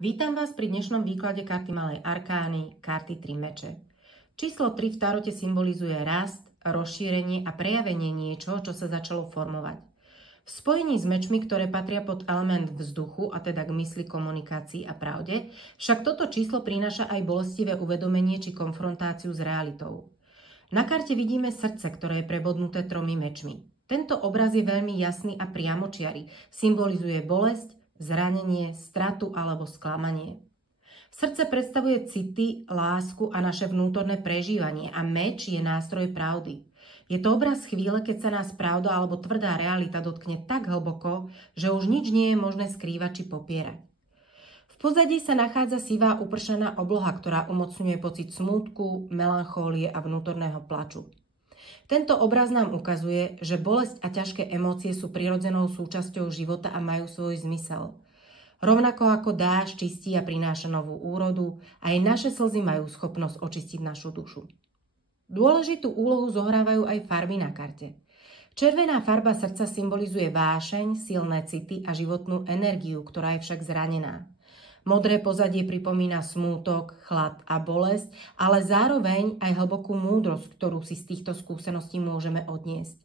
Vítam vás pri dnešnom výklade karty Malej arkány, karty 3 meče. Číslo 3 v tarote symbolizuje rast, rozšírenie a prejavenie niečoho, čo sa začalo formovať. V spojení s mečmi, ktoré patria pod element vzduchu, a teda k mysli, komunikácii a pravde, však toto číslo prináša aj bolestivé uvedomenie či konfrontáciu s realitou. Na karte vidíme srdce, ktoré je prebodnuté 3 mečmi. Tento obraz je veľmi jasný a priamočiary, symbolizuje bolesť, zranenie, stratu alebo sklamanie. Srdce predstavuje city, lásku a naše vnútorné prežívanie a meč je nástroj pravdy. Je to obraz chvíle, keď sa nás pravda alebo tvrdá realita dotkne tak hlboko, že už nič nie je možné skrývať či popierať. V pozadí sa nachádza sivá upršaná obloha, ktorá umocňuje pocit smútku, melanchólie a vnútorného plaču. Tento obraz nám ukazuje, že bolesť a ťažké emócie sú prirodzenou súčasťou života a majú svoj zmysel. Rovnako ako dážď čistí a prináša novú úrodu, aj naše slzy majú schopnosť očistiť našu dušu. Dôležitú úlohu zohrávajú aj farby na karte. Červená farba srdca symbolizuje vášeň, silné city a životnú energiu, ktorá je však zranená. Modré pozadie pripomína smútok, chlad a bolesť, ale zároveň aj hlbokú múdrosť, ktorú si z týchto skúseností môžeme odniesť.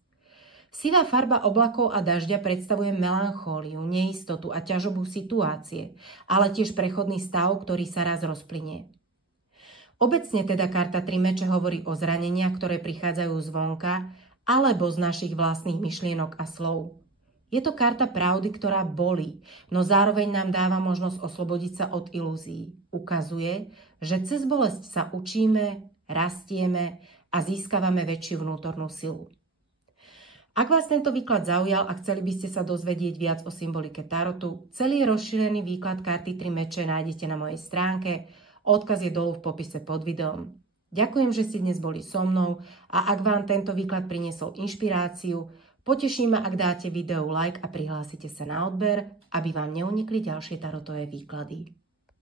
Sivá farba oblakov a dažďa predstavuje melanchóliu, neistotu a ťažobu situácie, ale tiež prechodný stav, ktorý sa raz rozplynie. Obecne teda karta 3 meče hovorí o zraneniach, ktoré prichádzajú zvonka alebo z našich vlastných myšlienok a slov. Je to karta pravdy, ktorá bolí, no zároveň nám dáva možnosť oslobodiť sa od ilúzií. Ukazuje, že cez bolesť sa učíme, rastieme a získavame väčšiu vnútornú silu. Ak vás tento výklad zaujal a chceli by ste sa dozvedieť viac o symbolike tarotu, celý rozšírený výklad karty 3 meče nájdete na mojej stránke, odkaz je dolu v popise pod videom. Ďakujem, že ste dnes boli so mnou a ak vám tento výklad priniesol inšpiráciu, poteší ma, ak dáte videu like a prihlásite sa na odber, aby vám neunikli ďalšie tarotové výklady.